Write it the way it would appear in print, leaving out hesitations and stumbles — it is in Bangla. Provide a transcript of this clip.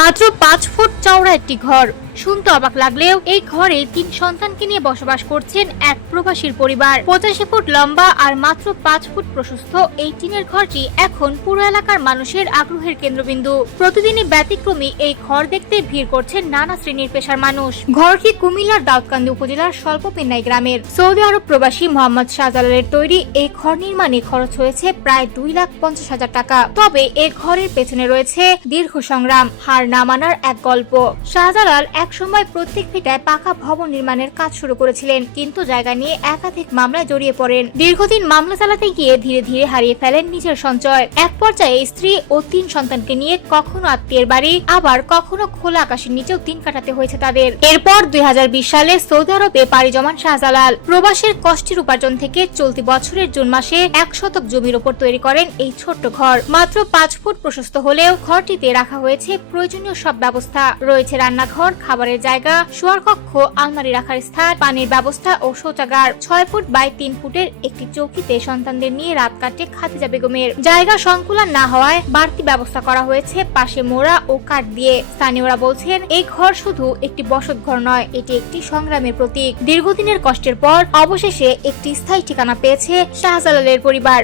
মাত্র 5 ফুট চওড়া একটি ঘর। শুনতে অবাক লাগলেও এই ঘরে 3 সন্তানকে নিয়ে বসবাস করছেন এক প্রবাসীর পরিবার। 85 ফুট লম্বা আর মাত্র 5 ফুট প্রশস্ত এই টিনের ঘরটি এখন পুরো এলাকার মানুষের আগ্রহের কেন্দ্রবিন্দু। প্রতিদিনই ব্যতিক্রমী এই ঘর দেখতে ভিড় করছেন নানা শ্রেণীর পেশার মানুষ। ঘরটি কুমিল্লার দাউদকান্দি উপজেলার স্বল্পপেন্নাই গ্রামের সৌদি আরব প্রবাসী মোহাম্মদ শাহজালালের তৈরি এই ঘর নির্মাণে খরচ হয়েছে প্রায় 2,50,000 টাকা। তবে এই ঘরের পেছনে রয়েছে দীর্ঘ সংগ্রাম, হার না মানার এক গল্প। শাহজালাল একসময় প্রত্যেক ভিটায় পাকা ভবন নির্মাণের কাজ শুরু করেছিলেন, কিন্তু জায়গা নিয়ে একাধিক মামলায় জড়িয়ে পড়েন। দীর্ঘদিন মামলা চালাতে গিয়ে ধীরে ধীরে হারিয়ে ফেলেন নিজের সঞ্চয়। এক পর্যায়ে স্ত্রী ও 3 সন্তানকে নিয়ে কখনো আত্মীয়ের বাড়ি, আবার কখনো খোলা আকাশের নিচেও দিন কাটাতে হয়েছে তাদের। এরপর 2020 সালে সৌদি আরবে পাড়ি জমান শাহজালাল প্রবাসের কষ্টের উপার্জন থেকে চলতি বছরের জুন মাসে 1 শতক জমির উপর তৈরি করেন এই ছোট্ট ঘর। মাত্র 5 ফুট প্রশস্ত হলেও ঘরটিতে রাখা হয়েছে প্রয়োজনীয় সব ব্যবস্থা। রয়েছে রান্নাঘর, খাবারের জায়গা, শোয়ার কক্ষ, আলমারি রাখার স্থান, পানির ব্যবস্থা ও শৌচাগার। 6 ফুট বাই 3 ফুটের একটি চৌকিতে সন্তানদের নিয়ে রাত কাটে খাদিজা বেগমের। জায়গা সংকুলান না হওয়ায় বাড়তি ব্যবস্থা করা হয়েছে পাশে মোড়া ও কাঠ দিয়ে। স্থানীয়রা বলছেন এই ঘর শুধু একটি বসত ঘর নয়, এটি একটি সংগ্রামের প্রতীক। দীর্ঘদিনের কষ্টের পর অবশেষে একটি স্থায়ী ঠিকানা পেয়েছে শাহজালালের পরিবার।